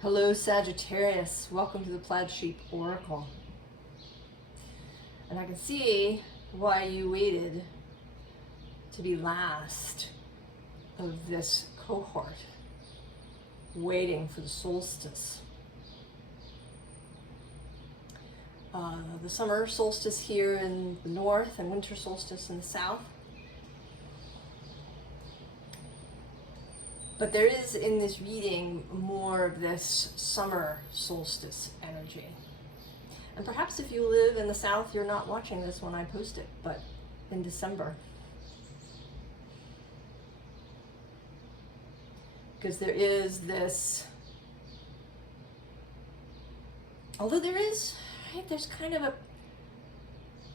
Hello Sagittarius, welcome to the Plaid Oracle. And I can see why you waited to be last of this cohort, waiting for the solstice. The summer solstice here in the north and winter solstice in the south. But there is in this reading more of this summer solstice energy. And perhaps if you live in the south, you're not watching this when I post it, but in December. Because there is this, although there is, right, there's kind of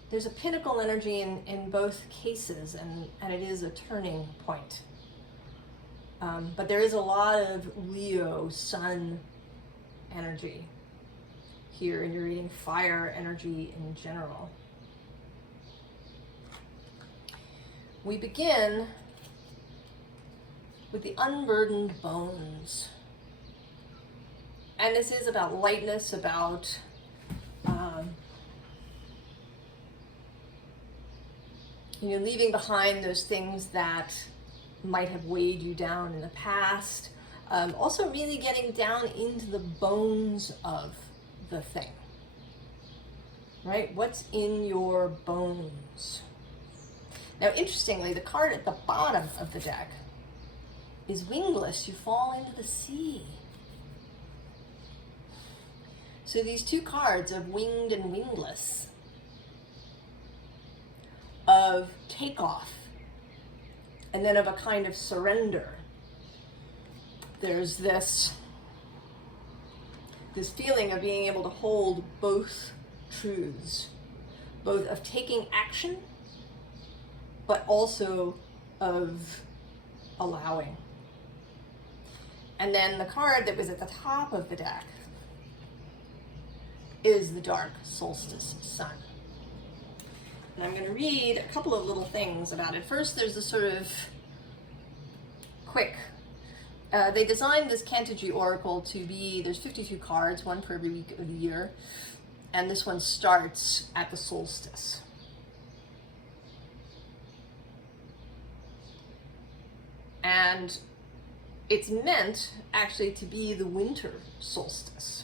there's a pinnacle energy in both cases, and it is a turning point. But there is a lot of Leo sun energy here, and you're reading fire energy in general. We begin with the unburdened bones. And this is about lightness, about leaving behind those things that might have weighed you down in the past. Also really getting down into the bones of the thing, right? What's in your bones? Now, interestingly, the card at the bottom of the deck is wingless. You fall into the sea. So these two cards of winged and wingless, of takeoff, and then of a kind of surrender. There's this feeling of being able to hold both truths, both of taking action, but also of allowing. And then the card that was at the top of the deck is the dark solstice sun. And I'm going to read a couple of little things about it. First, there's a sort of quick. They designed this Cantigee Oracle to be, there's 52 cards, one for every week of the year. And this one starts at the solstice. And it's meant actually to be the winter solstice.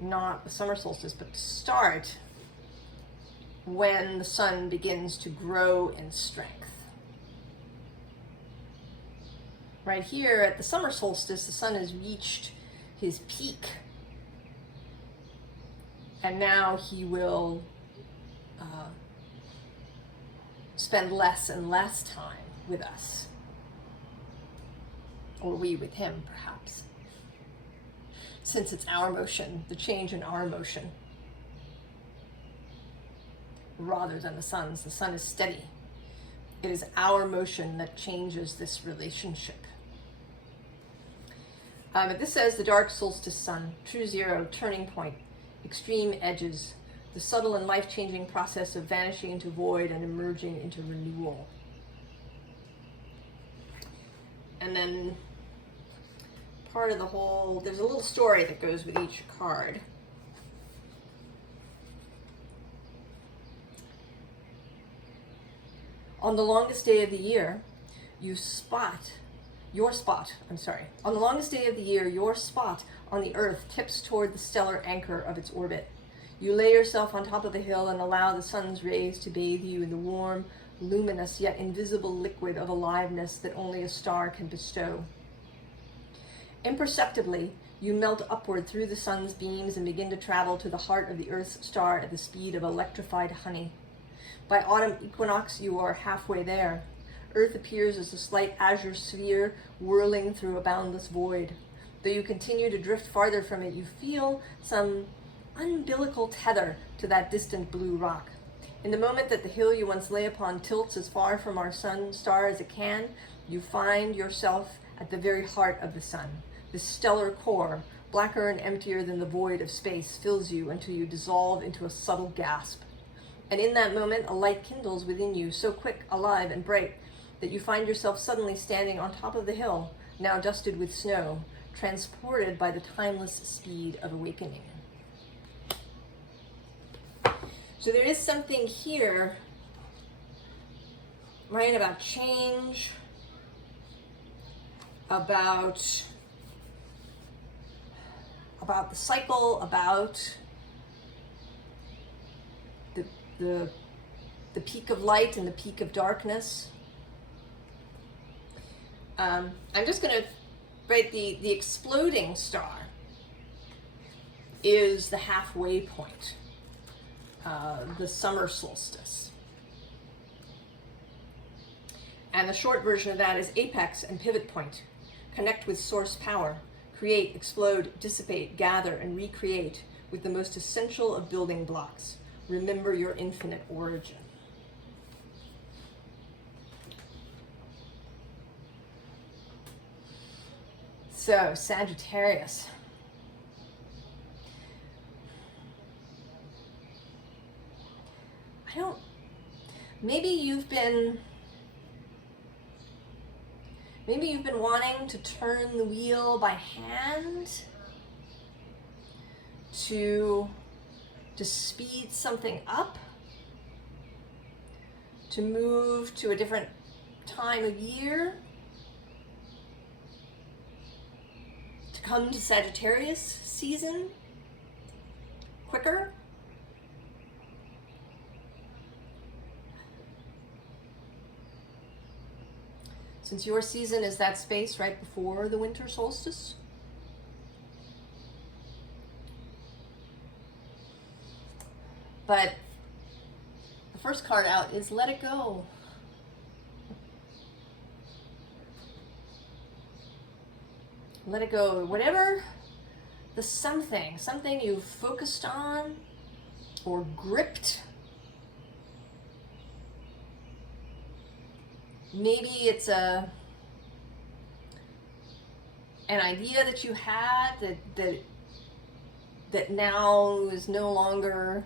Not the summer solstice, but to start when the sun begins to grow in strength. Right here at the summer solstice, the sun has reached his peak. And now he will spend less and less time with us. Or we with him, perhaps. Since it's our motion, the change in our motion, rather than the sun's. The sun is steady. It is our motion that changes this relationship. But this says the dark solstice sun, true zero, turning point, extreme edges, the subtle and life-changing process of vanishing into void and emerging into renewal. And then part of the whole, there's a little story that goes with each card. On the longest day of the year, on the longest day of the year, your spot on the earth tips toward the stellar anchor of its orbit. You lay yourself on top of a hill and allow the sun's rays to bathe you in the warm, luminous, yet invisible liquid of aliveness that only a star can bestow. Imperceptibly, you melt upward through the sun's beams and begin to travel to the heart of the Earth's star at the speed of electrified honey. By autumn equinox, you are halfway there. Earth appears as a slight azure sphere whirling through a boundless void. Though you continue to drift farther from it, you feel some umbilical tether to that distant blue rock. In the moment that the hill you once lay upon tilts as far from our sun star as it can, you find yourself at the very heart of the sun. The stellar core, blacker and emptier than the void of space, fills you until you dissolve into a subtle gasp. And in that moment, a light kindles within you, so quick, alive, and bright, that you find yourself suddenly standing on top of the hill, now dusted with snow, transported by the timeless speed of awakening. So there is something here, right, about change, about the cycle, about the peak of light and the peak of darkness. I'm just going to write the exploding star is the halfway point, the summer solstice. And the short version of that is apex and pivot point. Connect with source power. Create, explode, dissipate, gather, and recreate with the most essential of building blocks. Remember your infinite origin. So, Sagittarius. Maybe you've been wanting to turn the wheel by hand to speed something up, to move to a different time of year, to come to Sagittarius season quicker. Since your season is that space right before the winter solstice. But the first card out is let it go. Let it go. Whatever the something you've focused on or gripped. Maybe it's an idea that you had that now is no longer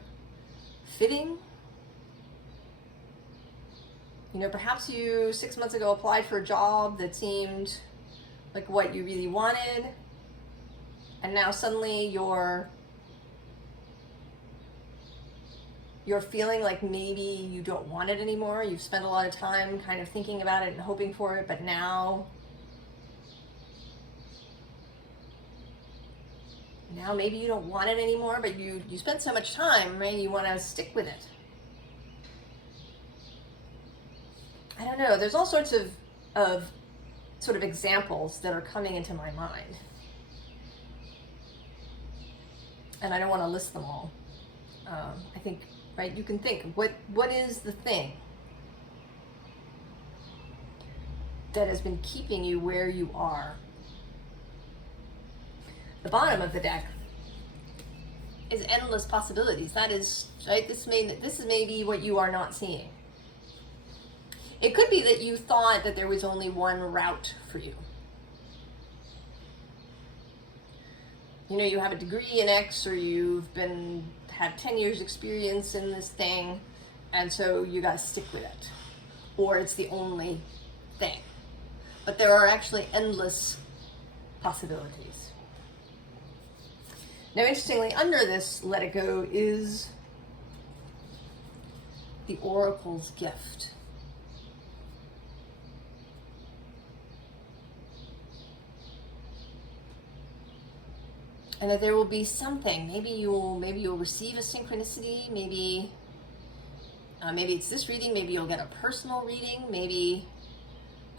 fitting. You know, perhaps you 6 months ago applied for a job that seemed like what you really wanted, and now suddenly you're feeling like maybe you don't want it anymore. You've spent a lot of time kind of thinking about it and hoping for it, but now maybe you don't want it anymore, but you spent so much time, right? You want to stick with it. I don't know. There's all sorts of sort of examples that are coming into my mind. And I don't want to list them all. I think, right, you can think, what is the thing that has been keeping you where you are? The bottom of the deck is endless possibilities. That is, right, this is maybe what you are not seeing. It could be that you thought that there was only one route for you. You know, you have a degree in X, or you've had 10 years experience in this thing, and so you gotta stick with it. Or it's the only thing. But there are actually endless possibilities. Now, interestingly, under this let it go is the Oracle's gift. And that there will be something. Maybe you'll receive a synchronicity. Maybe it's this reading. Maybe you'll get a personal reading. Maybe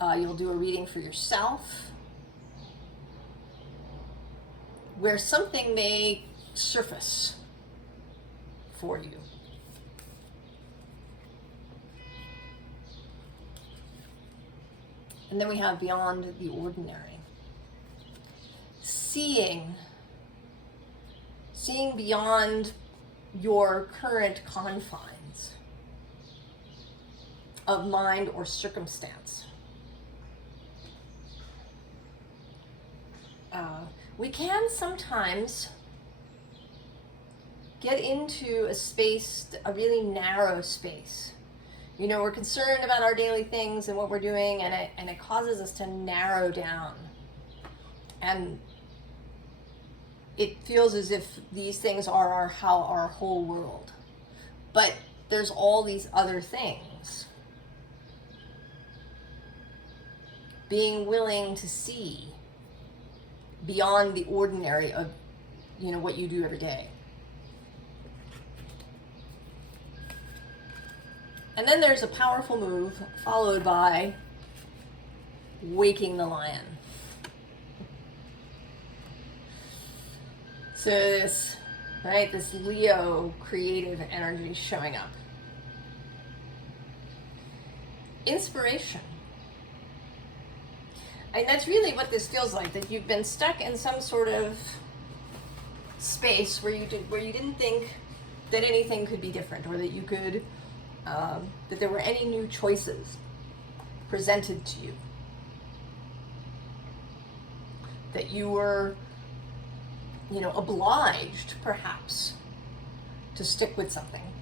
you'll do a reading for yourself, where something may surface for you. And then we have beyond the ordinary. Seeing beyond your current confines of mind or circumstance. We can sometimes get into a space, a really narrow space. You know, we're concerned about our daily things and what we're doing, and it causes us to narrow down. And it feels as if these things are our whole world. But there's all these other things. Being willing to see beyond the ordinary of, what you do every day. And then there's a powerful move followed by waking the lion. So this Leo creative energy showing up. Inspiration. And that's really what this feels like, that you've been stuck in some sort of space where you didn't think that anything could be different, or that you could, that there were any new choices presented to you. That you were, obliged, perhaps, to stick with something.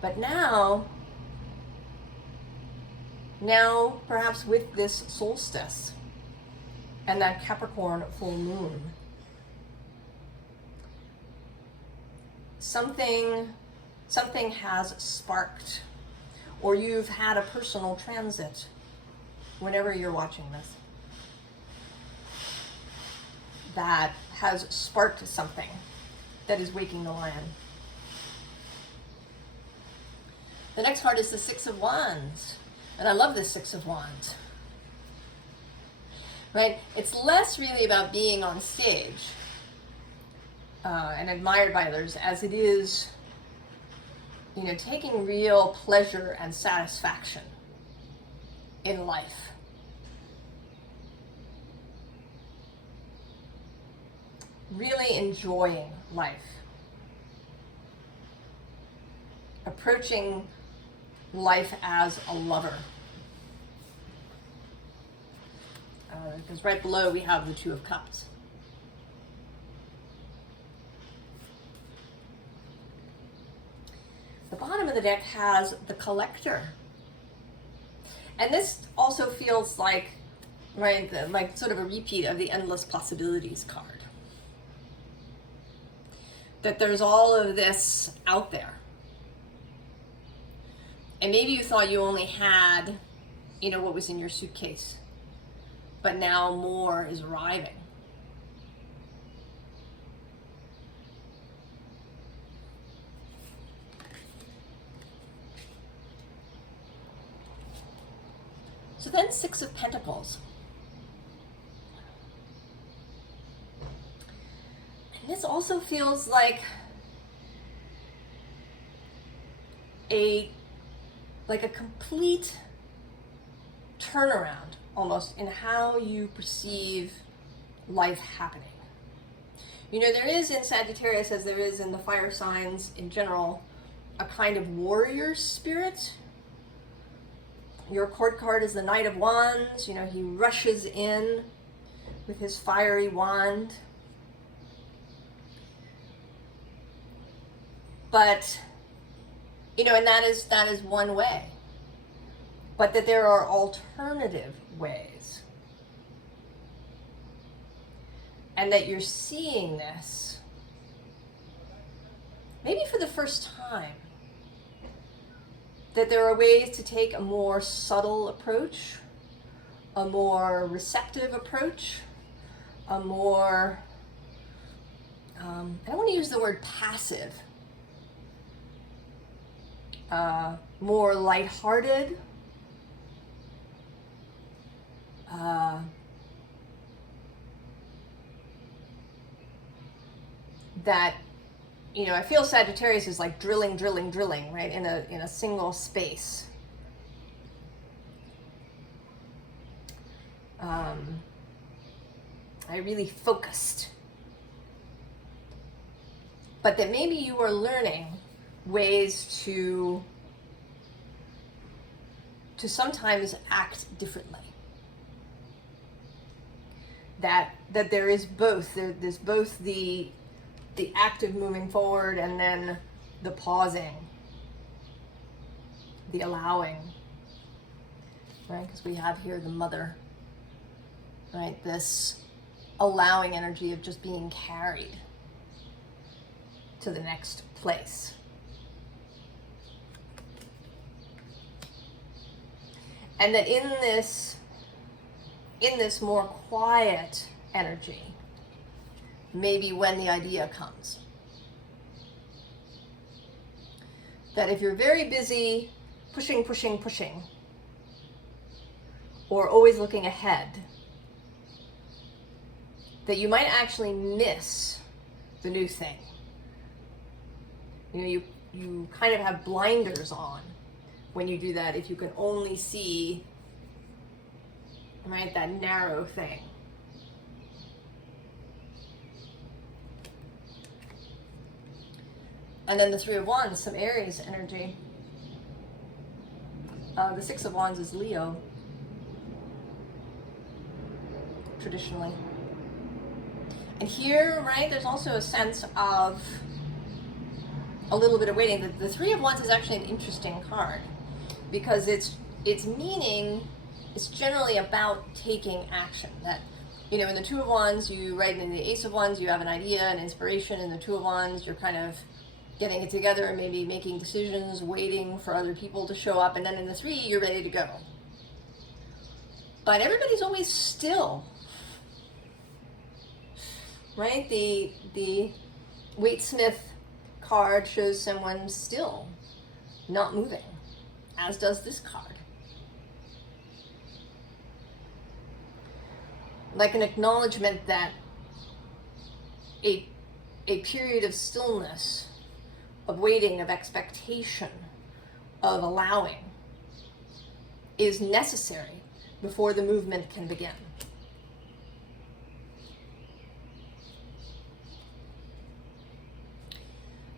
But now, perhaps with this solstice and that Capricorn full moon, something has sparked, or you've had a personal transit whenever you're watching this, that has sparked something that is waking the lion. The next card is the Six of Wands. And I love this Six of Wands. Right? It's less really about being on stage and admired by others, as it is, taking real pleasure and satisfaction in life. Really enjoying life. Approaching life as a lover. Because right below we have the Two of Cups. The bottom of the deck has the Collector. And this also feels like, like sort of a repeat of the Endless Possibilities card. That there's all of this out there. And maybe you thought you only had, what was in your suitcase. But now more is arriving. So then Six of Pentacles. And this also feels like a complete turnaround almost in how you perceive life happening. There is in Sagittarius, as there is in the fire signs in general, a kind of warrior spirit. Your court card is the Knight of Wands. He rushes in with his fiery wand. But, and that is one way. But that there are alternative ways. And that you're seeing this, maybe for the first time, that there are ways to take a more subtle approach, a more receptive approach, a more, I don't want to use the word passive, more lighthearted, that, I feel Sagittarius is like drilling, right, in a single space. I really focused. But that maybe you are learning ways to sometimes act differently. That there is both. There's both the active moving forward and then the pausing, the allowing, right? Because we have here the Mother, right? This allowing energy of just being carried to the next place. And that in this more quiet energy, maybe when the idea comes, that if you're very busy pushing, or always looking ahead, that you might actually miss the new thing. You know, you kind of have blinders on when you do that, if you can only see, right, that narrow thing. And then the Three of Wands, some Aries energy. The Six of Wands is Leo, traditionally. And here, right, there's also a sense of a little bit of waiting. The Three of Wands is actually an interesting card because its meaning is generally about taking action. That, you know, in the Two of Wands, you, right, in the Ace of Wands, you have an idea, an inspiration. In the Two of Wands, you're kind of getting it together and maybe making decisions, waiting for other people to show up. And then in the Three, you're ready to go. But everybody's always still, right? The Waitsmith card shows someone still, not moving, as does this card. Like an acknowledgement that a period of stillness, of waiting, of expectation, of allowing is necessary before the movement can begin.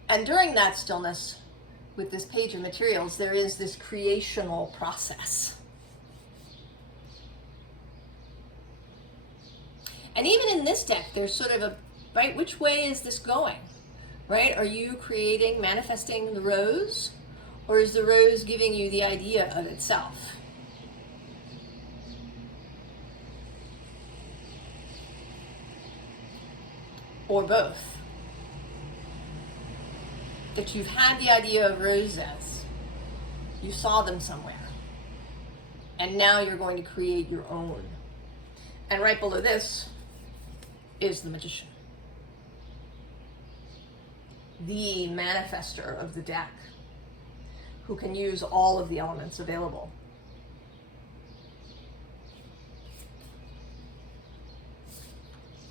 And during that stillness, with this page of materials, there is this creational process. And even in this deck, there's sort of a, right, which way is this going? Right? Are you creating, manifesting the rose? Or is the rose giving you the idea of itself? Or both? That you've had the idea of roses, you saw them somewhere, and now you're going to create your own. And right below this is the Magician, the manifester of the deck, who can use all of the elements available.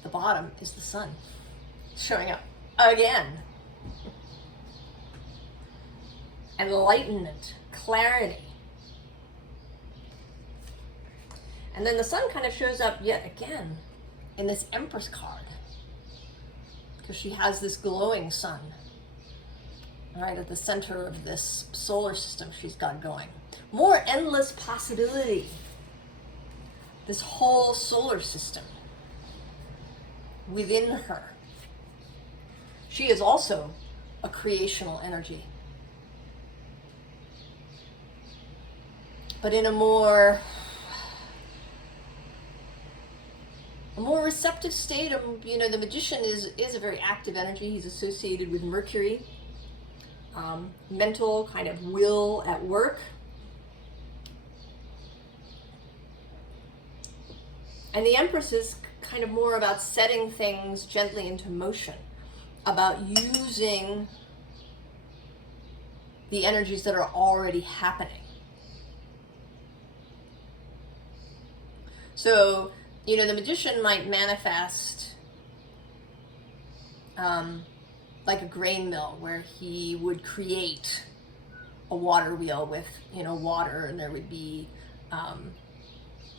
The bottom is the Sun, showing up again. Enlightenment, clarity. And then the Sun kind of shows up yet again in this Empress card, because she has this glowing sun right at the center of this solar system she's got going. More endless possibility. This whole solar system within her. She is also a creational energy, but in a more receptive state. You know, the Magician is a very active energy. He's associated with Mercury, mental kind of will at work. And the Empress is kind of more about setting things gently into motion, about using the energies that are already happening. So, you know, the Magician might manifest like a grain mill, where he would create a water wheel with, you know, water, and there would be,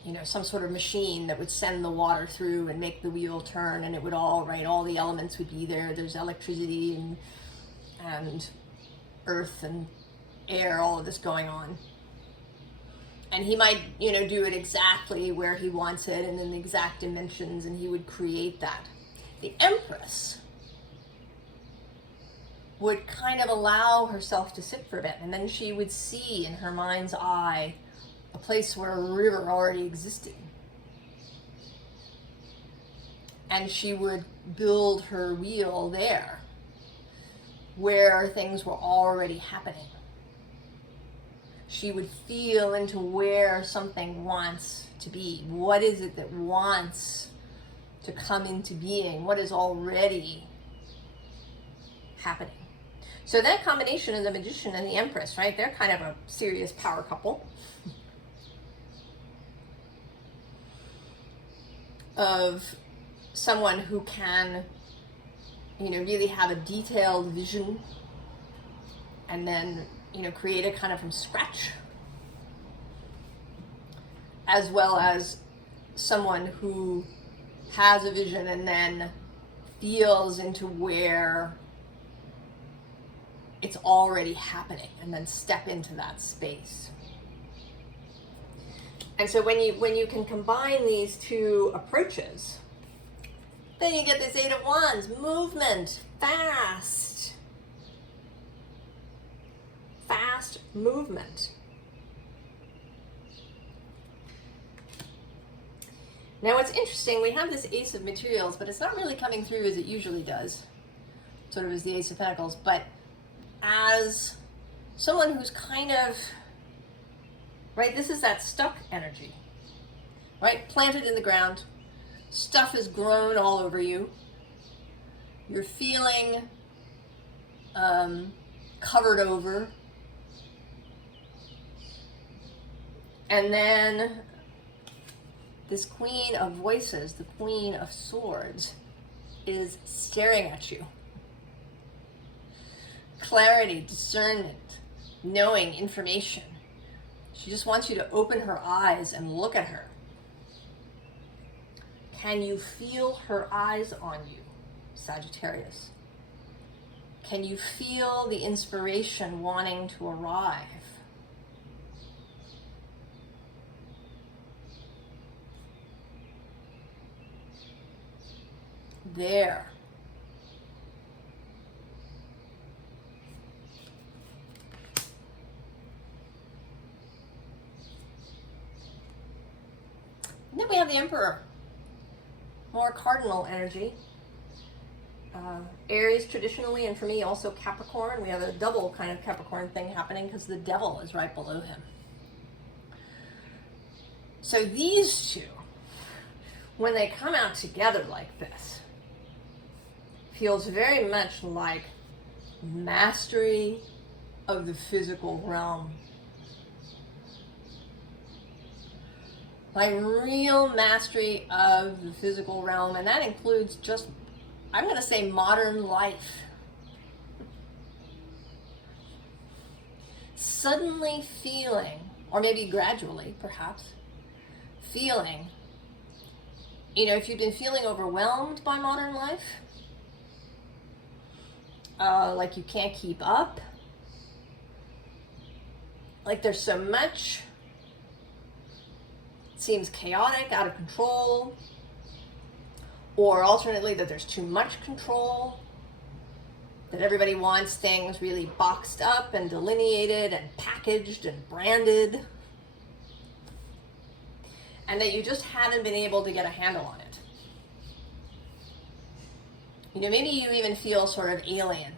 you know, some sort of machine that would send the water through and make the wheel turn, and it would all, right, all the elements would be there. There's electricity and earth and air, all of this going on. And he might, you know, do it exactly where he wants it and in the exact dimensions, and he would create that. The Empress would kind of allow herself to sit for a bit, and then she would see in her mind's eye a place where a river already existed. and she would build her wheel there where things were already happening. She would feel into where something wants to be. What is it that wants to come into being? What is already happening? So that combination of the Magician and the Empress, right? They're kind of a serious power couple. Of someone who can, you know, really have a detailed vision and then, you know, create it kind of from scratch, as well as someone who has a vision and then feels into where it's already happening and then step into that space. And so when you can combine these two approaches, then you get this Eight of Wands, movement, fast movement. Now what's interesting, we have this Ace of Materials, but it's not really coming through as it usually does, sort of as the Ace of Pentacles, but as someone who's kind of, right, this is that stuck energy, right? Planted in the ground, stuff has grown all over you. You're feeling covered over. And then this Queen of Voices, the Queen of Swords, is staring at you. Clarity, discernment, knowing, information. She just wants you to open her eyes and look at her. Can you feel her eyes on you, Sagittarius? Can you feel the inspiration wanting to arrive? There. And then we have the Emperor, more cardinal energy. Aries traditionally, and for me also Capricorn. We have a double kind of Capricorn thing happening because the devil is right below him. So these two, when they come out together like this, feels very much like mastery of the physical realm. Like real mastery of the physical realm, and that includes just, I'm going to say, modern life. Suddenly feeling, or maybe gradually perhaps, feeling, you know, if you've been feeling overwhelmed by modern life, like you can't keep up, like there's so much, it seems chaotic, out of control, or alternately that there's too much control, that everybody wants things really boxed up and delineated and packaged and branded, and that you just haven't been able to get a handle on it. You know, maybe you even feel sort of alien.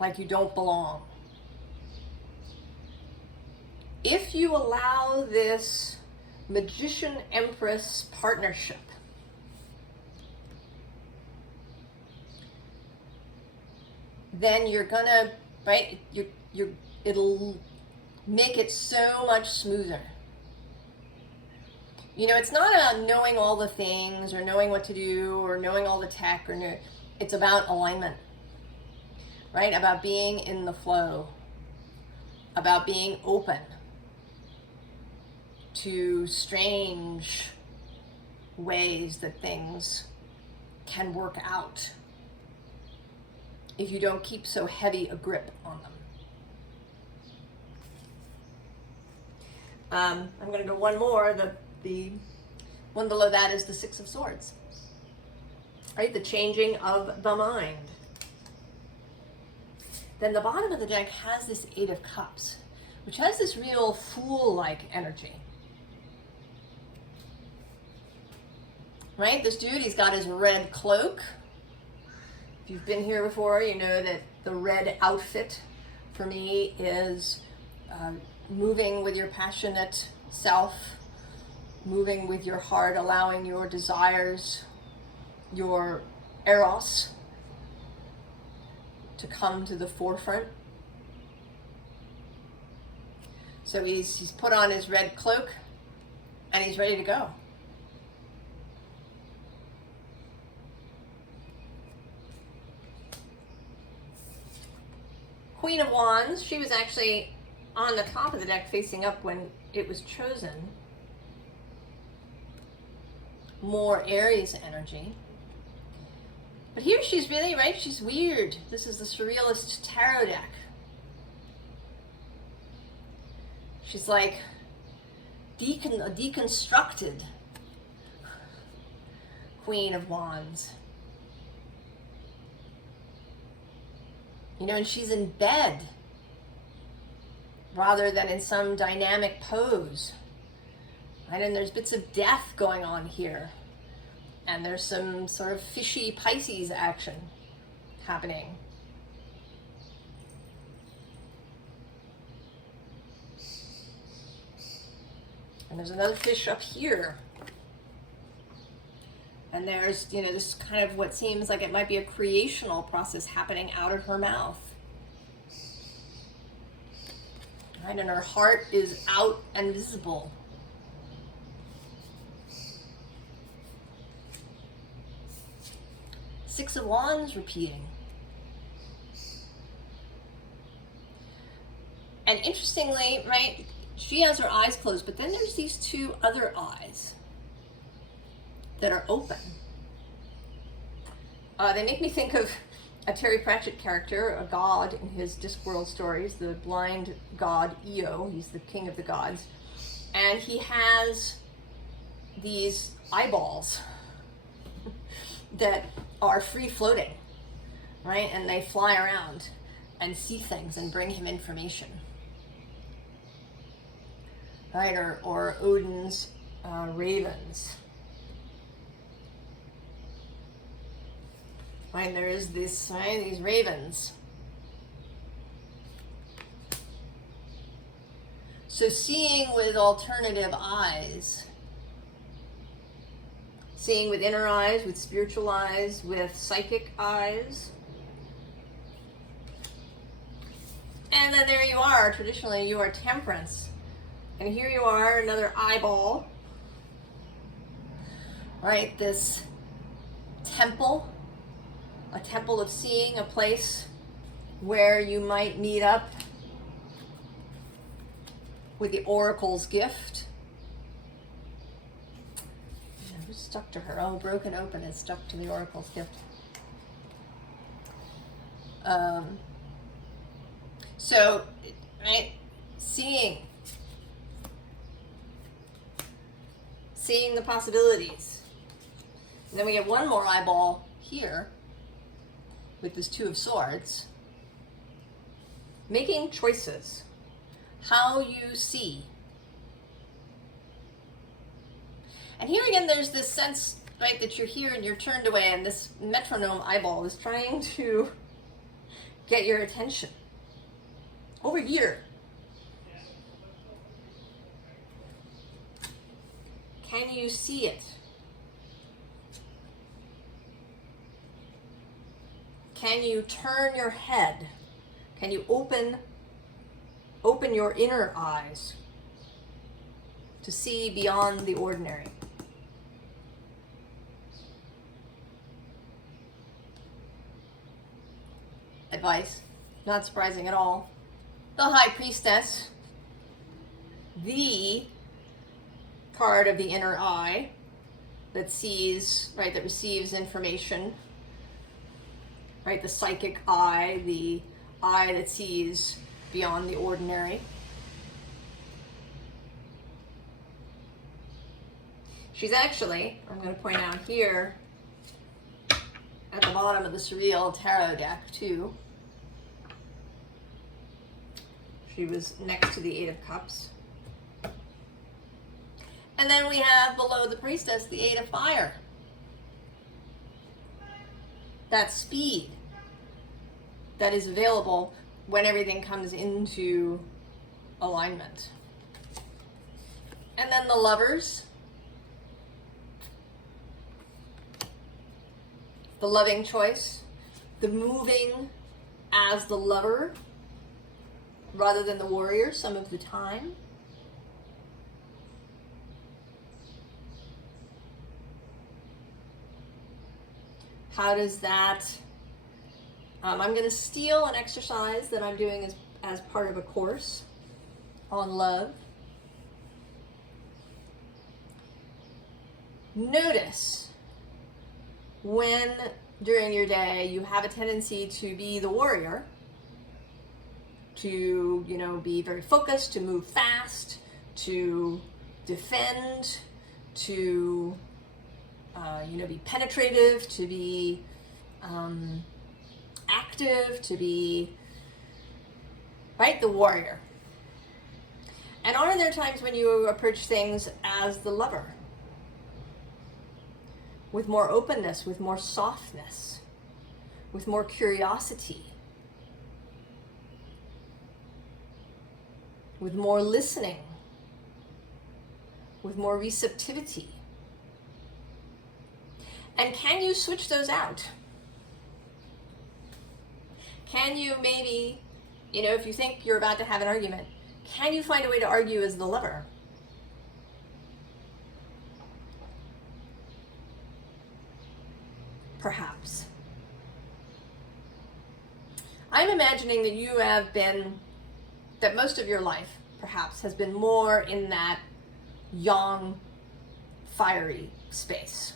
Like you don't belong. If you allow this Magician-Empress partnership then you're gonna, right, it'll make it so much smoother. You know, it's not about knowing all the things or knowing what to do or knowing all the tech or it's about alignment, right? About being in the flow, about being open to strange ways that things can work out if you don't keep so heavy a grip on them. I'm going to go one more. The one below that is the Six of Swords, right? The changing of the mind. Then the bottom of the deck has this Eight of Cups, which has this real fool-like energy. right? This dude, he's got his red cloak. If you've been here before, you know that the red outfit for me is moving with your passionate self, moving with your heart, allowing your desires, your eros to come to the forefront. So he's put on his red cloak and he's ready to go. Queen of Wands, she was actually on the top of the deck facing up when it was chosen. More Aries energy. But here she's really, right, she's weird. This is the Surrealist Tarot deck. She's like a deconstructed Queen of Wands. You know, and she's in bed rather than in some dynamic pose. Right? And there's bits of death going on here. And there's some sort of fishy Pisces action happening. And there's another fish up here. And there's, you know, this kind of what seems like it might be a creational process happening out of her mouth. Right? And her heart is out and visible. Six of Wands repeating. And interestingly, right, she has her eyes closed, but then there's these two other eyes that are open. They make me think of a Terry Pratchett character, a god in his Discworld stories, the blind god Io. He's the king of the gods. And he has these eyeballs that are free floating, right? And they fly around and see things and bring him information. Right? Or Odin's ravens. Right? There is this, right? These ravens. So seeing with alternative eyes. Seeing with inner eyes, with spiritual eyes, with psychic eyes. And then there you are. Traditionally, you are Temperance. And here you are, another eyeball. Right, this temple. A temple of seeing, a place where you might meet up with the Oracle's gift. Who's stuck to her? Oh, broken open is stuck to the Oracle's gift. So, right, seeing the possibilities. And then we get one more eyeball here with this Two of Swords. Making choices. How you see. And here again, there's this sense, right, that you're here and you're turned away, and this metronome eyeball is trying to get your attention. Over here. Can you see it? Can you turn your head? Can you open your inner eyes to see beyond the ordinary? Advice, not surprising at all. The High Priestess, the card of the inner eye that sees, right, that receives information, right, the psychic eye, the eye that sees beyond the ordinary. She's actually, I'm going to point out here, at the bottom of the Surreal Tarot deck too. She was next to the Eight of Cups. And then we have below the Priestess, the Eight of Fire. that speed that is available when everything comes into alignment. And then the Lovers, the loving choice, the moving as the lover rather than the warrior some of the time. How does that, I'm going to steal an exercise that I'm doing as part of a course on love. Notice when during your day you have a tendency to be the warrior, to, you know, be very focused, to move fast, to defend, to, you know, be penetrative, to be active, to be, right, the warrior. And are there times when you approach things as the lover? With more openness, with more softness, with more curiosity, with more listening, with more receptivity. And can you switch those out? Can you maybe, you know, if you think you're about to have an argument, can you find a way to argue as the lover? Perhaps. I'm imagining that you have been, that most of your life perhaps has been more in that young, fiery space.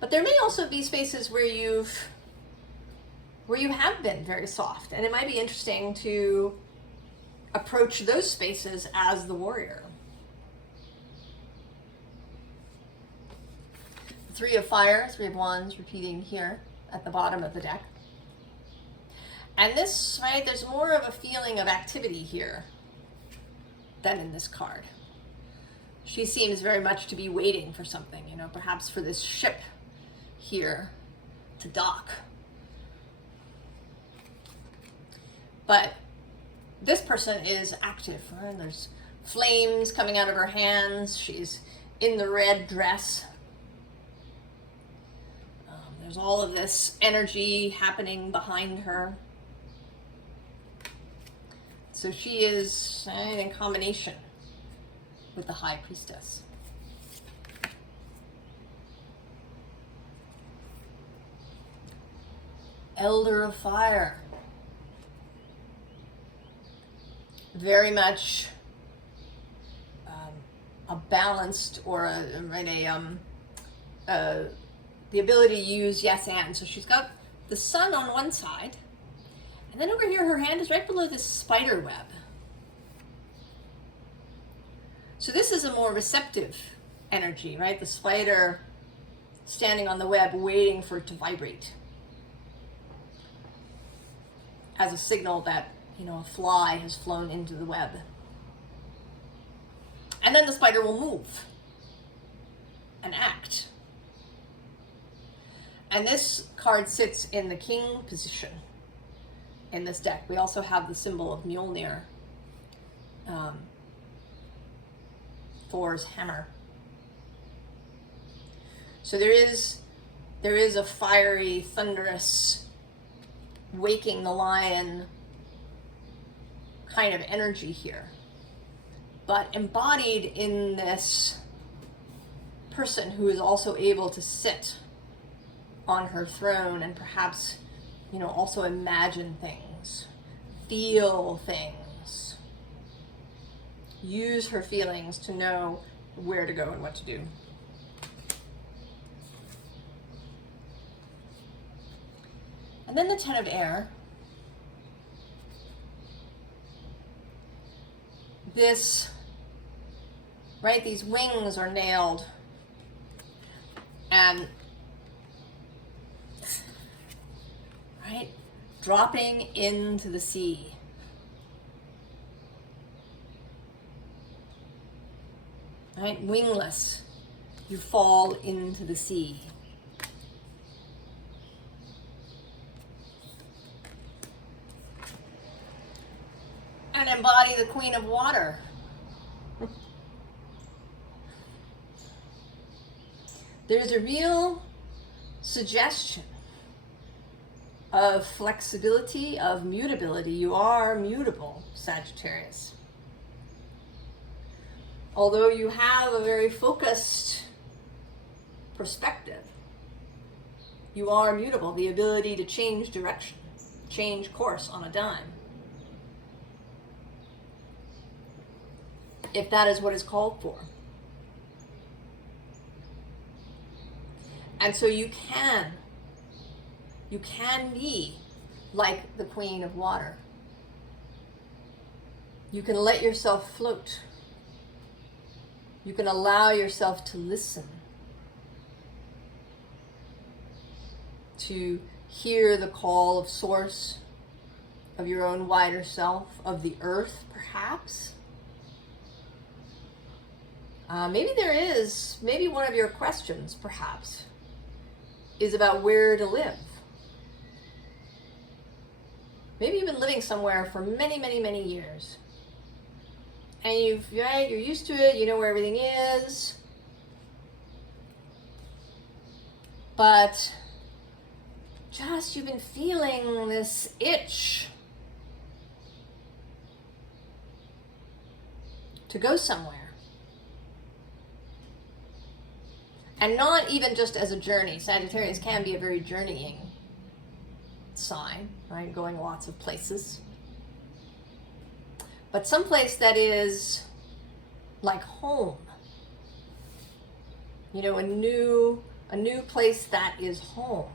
But there may also be spaces where you have been very soft, and it might be interesting to approach those spaces as the warrior. Three of Fire, Three of Wands, repeating here at the bottom of the deck. And this, right, there's more of a feeling of activity here than in this card. She seems very much to be waiting for something, you know, perhaps for this ship here to dock. But this person is active, right? There's flames coming out of her hands. She's in the red dress. There's all of this energy happening behind her. So she is in combination with the High Priestess. Elder of Fire. Very much a balanced or the ability to use yes and. So she's got the sun on one side, and then over here her hand is right below this spider web. So this is a more receptive energy, right? The spider standing on the web waiting for it to vibrate as a signal that, you know, a fly has flown into the web. And then the spider will move and act. And this card sits in the king position in this deck. We also have the symbol of Mjolnir, Thor's hammer. So there is a fiery, thunderous, waking the lion kind of energy here, but embodied in this person who is also able to sit on her throne and perhaps, you know, also imagine things, feel things, use her feelings to know where to go and what to do. And then the Ten of Air. This, right, these wings are nailed and, right, dropping into the sea. Right, wingless, you fall into the sea. embody the Queen of Water. There's a real suggestion of flexibility, of mutability. You are mutable, Sagittarius. Although you have a very focused perspective, you are mutable, the ability to change direction, change course on a dime, if that is what is called for. And so you can be like the Queen of Water. You can let yourself float. You can allow yourself to listen, to hear the call of Source, of your own wider self, of the earth, perhaps. Maybe one of your questions, perhaps, is about where to live. Maybe you've been living somewhere for many, many, many years. And you're used to it, you know where everything is. But just you've been feeling this itch to go somewhere. And not even just as a journey. Sagittarius can be a very journeying sign, right? Going lots of places. But someplace that is like home. You know, a new place that is home.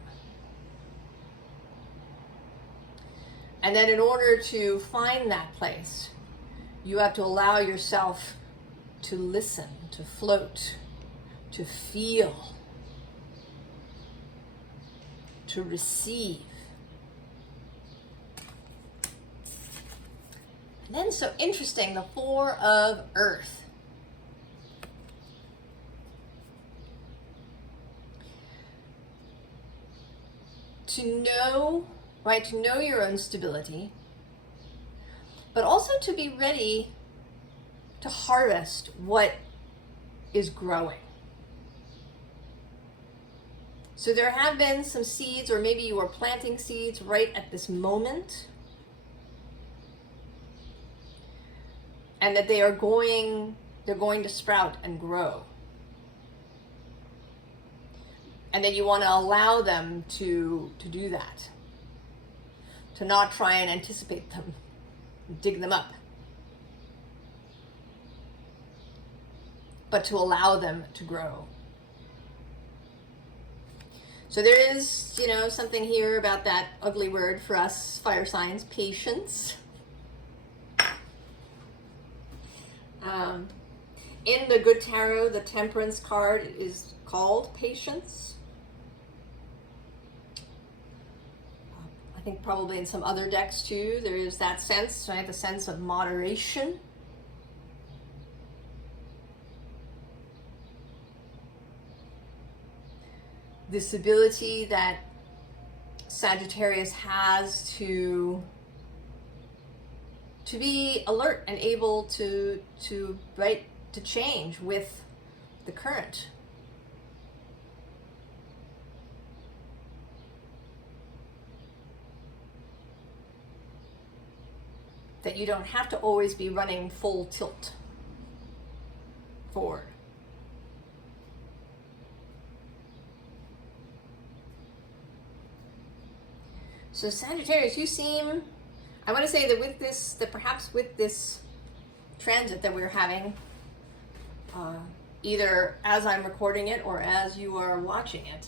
And then in order to find that place, you have to allow yourself to listen, to float, to feel, to receive. And then, so interesting, the Four of Earth. To know, right, to know your own stability, but also to be ready to harvest what is growing. So there have been some seeds, or maybe you are planting seeds right at this moment, and that they're going to sprout and grow. And then you want to allow them to do that. To not try and anticipate them, dig them up. But to allow them to grow. So there is, you know, something here about that ugly word for us fire signs, patience. In the Good Tarot, the Temperance card is called Patience. I think probably in some other decks too, there is that sense, right? The sense of moderation. This ability that Sagittarius has to be alert and able to change with the current. That you don't have to always be running full tilt forward. So Sagittarius, you seem, I want to say that with this, that perhaps with this transit that we're having, either as I'm recording it or as you are watching it,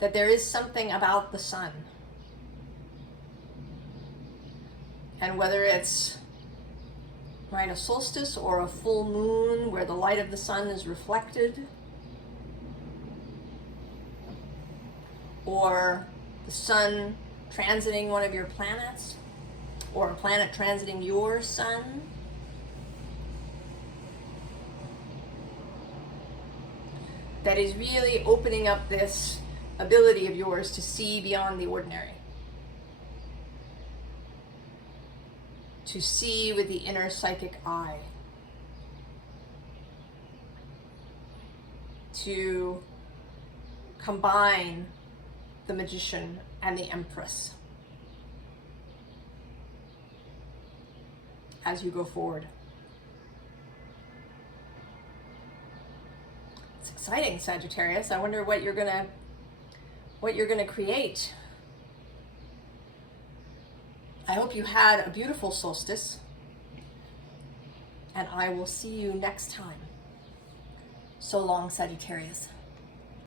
that there is something about the sun. And whether it's, right, a solstice or a full moon where the light of the sun is reflected, or the sun transiting one of your planets, or a planet transiting your sun, that is really opening up this ability of yours to see beyond the ordinary. to see with the inner psychic eye, to combine the Magician and the Empress as you go forward. It's exciting, Sagittarius. I wonder what you're gonna create. I hope you had a beautiful solstice, and I will see you next time. So long, Sagittarius.